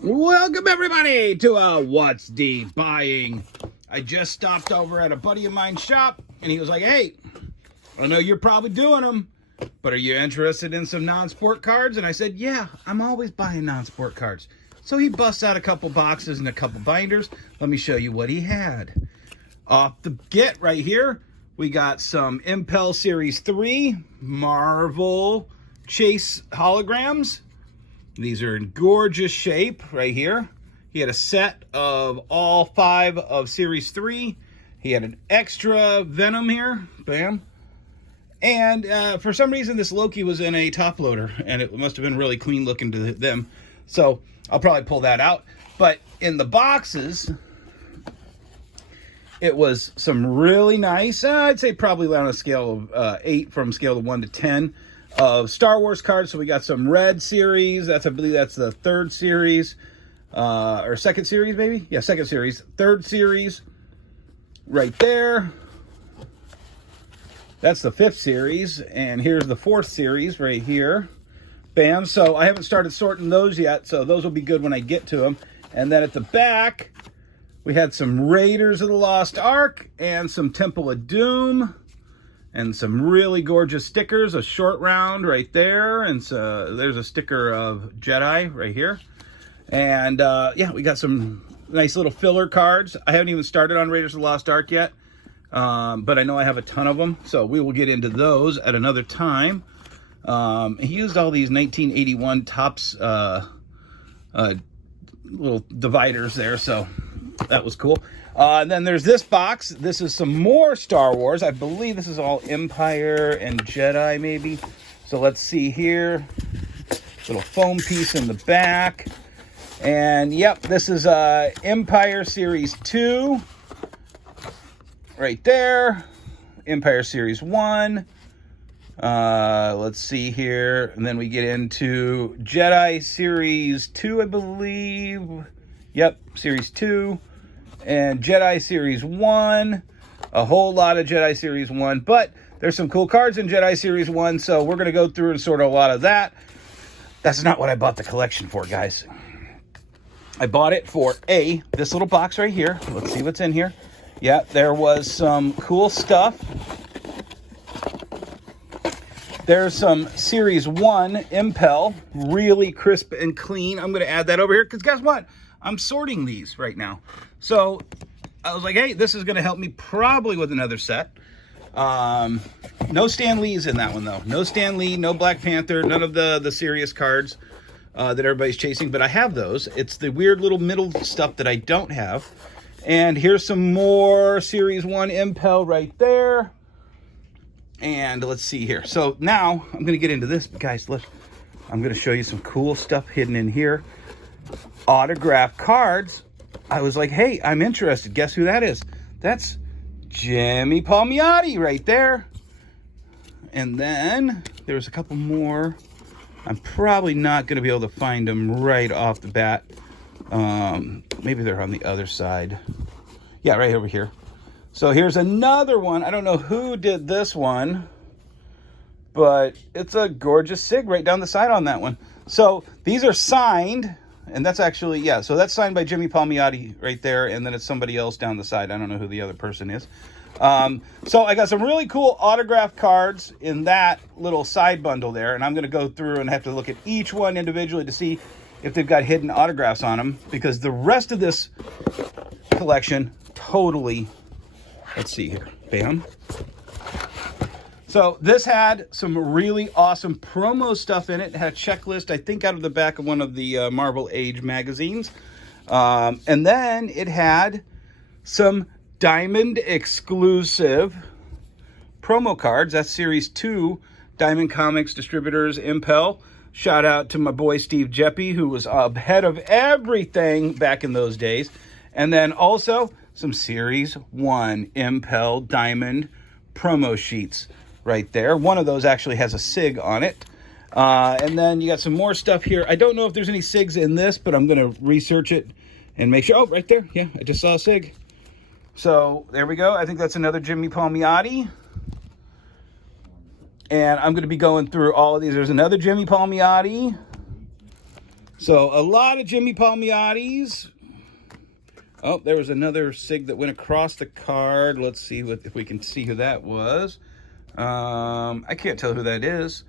Welcome everybody to What's D Buying. I just stopped over at a buddy of mine's shop and he was like, hey, I know you're probably doing them, but are you interested in some non-sport cards? And I said, yeah, I'm always buying non-sport cards. So he busts out a couple boxes and a couple binders. Let me show you what he had. Off the get right here, we got some Impel Series 3 Marvel Chase holograms. These are in gorgeous shape right here. He had a set of all 5 of Series 3. He had an extra Venom here. Bam. And for some reason, this Loki was in a top loader, and it must have been really clean looking to them. So I'll probably pull that out. But in the boxes, it was some really nice, I'd say probably on a scale of 8 from scale of 1 to 10. Of Star Wars cards. So we got some Red series. I believe that's the 3rd series. Or 2nd series, maybe? Yeah, 2nd series. 3rd series. Right there. That's the 5th series. And here's the 4th series right here. Bam. So I haven't started sorting those yet. So those will be good when I get to them. And then at the back, we had some Raiders of the Lost Ark. And some Temple of Doom. And some really gorgeous stickers, a short round right there, and so there's a sticker of Jedi right here. And yeah, we got some nice little filler cards. I haven't even started on Raiders of the Lost Ark yet, but I know I have a ton of them, so we will get into those at another time. He used all these 1981 Topps little dividers there, so that was cool. And then there's this box. This is some more Star Wars. I believe this is all Empire and Jedi, maybe. So let's see here. Little foam piece in the back. And yep, this is Empire Series 2. Right there. Empire Series 1. Let's see here. And then we get into Jedi Series 2, I believe. Yep, Series 2. And Jedi Series 1, a whole lot of Jedi Series 1, but there's some cool cards in Jedi Series 1, so we're going to go through and sort a lot of that. That's not what I bought the collection for, guys. I bought it for this little box right here. Let's see what's in here. Yeah, there was some cool stuff. There's some Series 1 Impel, really crisp and clean. I'm going to add that over here because guess what? I'm sorting these right now. So I was like, hey, this is going to help me probably with another set. No Stan Lee's in that one, though. No Stan Lee, no Black Panther, none of the serious cards that everybody's chasing. But I have those. It's the weird little middle stuff that I don't have. And here's some more Series 1 Impel right there. And let's see here. So now I'm going to get into this. Guys, I'm going to show you some cool stuff hidden in here. Autographed cards. I was like, hey, I'm interested. Guess who that is? That's Jimmy Palmiotti right there. And then there's a couple more. I'm probably not going to be able to find them right off the bat. Maybe they're on the other side. Yeah, right over here. So here's another one. I don't know who did this one, but it's a gorgeous SIG right down the side on that one. So these are signed. And that's actually, yeah, so that's signed by Jimmy Palmiotti right there, and then it's somebody else down the side. I don't know who the other person is. So I got some really cool autographed cards in that little side bundle there, and I'm going to go through and have to look at each one individually to see if they've got hidden autographs on them, because the rest of this collection totally, let's see here, bam. So this had some really awesome promo stuff in it. It had a checklist, I think, out of the back of one of the Marvel Age magazines. And then it had some Diamond exclusive promo cards. That's Series 2 Diamond Comics Distributors Impel. Shout out to my boy Steve Jeppy, who was ahead of everything back in those days. And then also some Series 1 Impel Diamond promo sheets. Right there. One of those actually has a SIG on it. And then you got some more stuff here. I don't know if there's any SIGs in this, but I'm going to research it and make sure. Oh, right there. Yeah, I just saw a SIG. So there we go. I think that's another Jimmy Palmiotti. And I'm going to be going through all of these. There's another Jimmy Palmiotti. So a lot of Jimmy Palmiotti's. Oh, there was another SIG that went across the card. Let's see if we can see who that was. I can't tell who that is.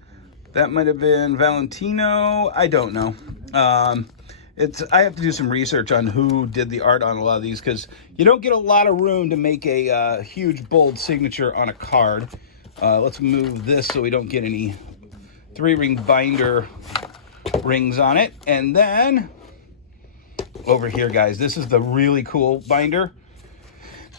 That might have been Valentino. I don't know. I have to do some research on who did the art on a lot of these, because you don't get a lot of room to make a huge bold signature on a card. Let's move this so we don't get any 3-ring binder rings on it. And then over here, guys, this is the really cool binder.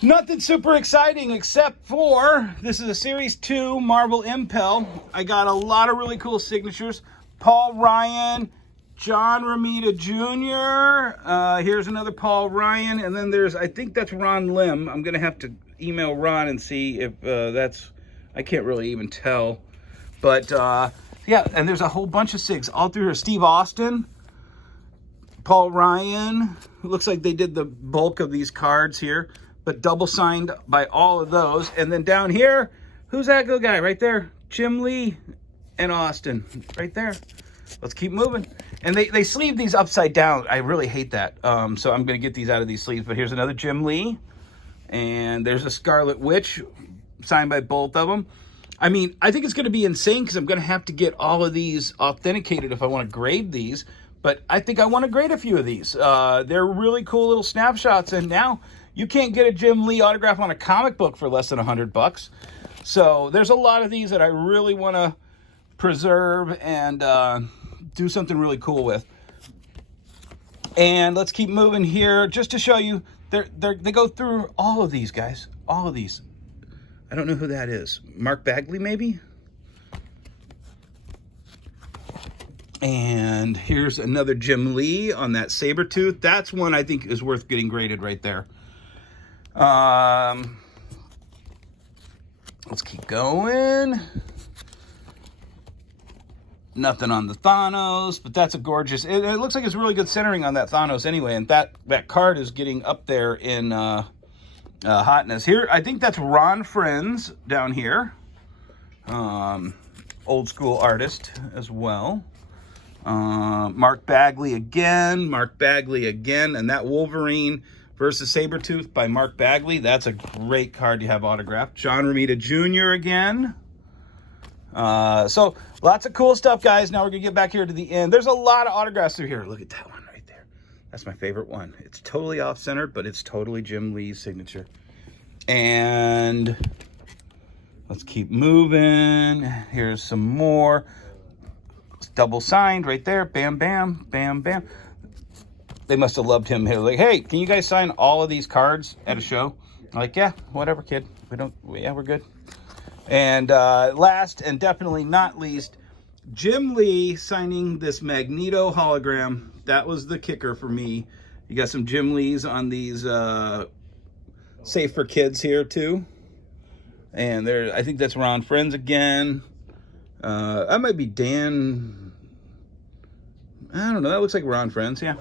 Nothing super exciting except for this is a Series 2 Marvel Impel. I got a lot of really cool signatures. Paul Ryan, John Romita Jr. Here's another Paul Ryan. And then there's, I think that's Ron Lim. I'm going to have to email Ron and see if that's, I can't really even tell. But yeah, and there's a whole bunch of SIGs all through here. Steve Austin, Paul Ryan. It looks like they did the bulk of these cards here, but double signed by all of those. And then down here, who's that good guy right there? Jim Lee and Austin right there. Let's keep moving. And they sleeve these upside down. I really hate that. So I'm going to get these out of these sleeves. But here's another Jim Lee. And there's a Scarlet Witch signed by both of them. I mean, I think it's going to be insane because I'm going to have to get all of these authenticated if I want to grade these. But I think I want to grade a few of these. They're really cool little snapshots. And now you can't get a Jim Lee autograph on a comic book for less than $100. So there's a lot of these that I really want to preserve and do something really cool with. And let's keep moving here just to show you. They go through all of these, guys. All of these. I don't know who that is. Mark Bagley, maybe? And here's another Jim Lee on that Sabretooth. That's one I think is worth getting graded right there. Let's keep going. Nothing on the Thanos, but that's a gorgeous... It looks like it's really good centering on that Thanos anyway, and that card is getting up there in hotness. Here, I think that's Ron Friends down here. Old school artist as well. Mark Bagley again, and that Wolverine versus Sabretooth by Mark Bagley. That's a great card to have autographed. John Romita Jr. again. So lots of cool stuff, guys. Now we're gonna get back here to the end. There's a lot of autographs through here. Look at that one right there. That's my favorite one. It's totally off-centered, but it's totally Jim Lee's signature. And let's keep moving. Here's some more. It's double signed right there. Bam, bam, bam, bam. They must have loved him. They're like, hey, can you guys sign all of these cards at a show? I'm like, yeah, whatever, kid. We're good. And last and definitely not least, Jim Lee signing this Magneto hologram. That was the kicker for me. You got some Jim Lees on these Safe for Kids here too. And there, I think that's Ron Friends again. That might be Dan. I don't know. That looks like Ron Friends, yeah.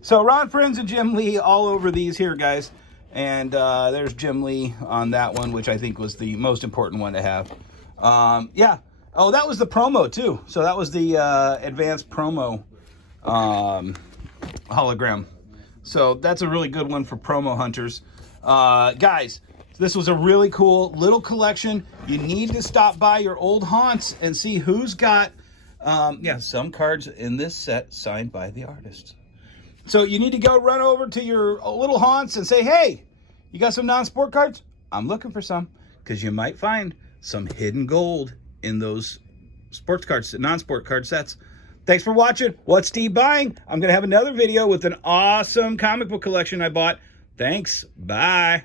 So Ron Friends and Jim Lee all over these here, guys. And there's Jim Lee on that one, which I think was the most important one to have. Yeah. Oh, that was the promo, too. So that was the advanced promo hologram. So that's a really good one for promo hunters. Guys, this was a really cool little collection. You need to stop by your old haunts and see who's got, some cards in this set signed by the artists. So you need to go run over to your little haunts and say, hey, you got some non-sport cards? I'm looking for some, because you might find some hidden gold in those sports cards, non-sport card sets. Thanks for watching. What's Steve buying? I'm going to have another video with an awesome comic book collection I bought. Thanks. Bye.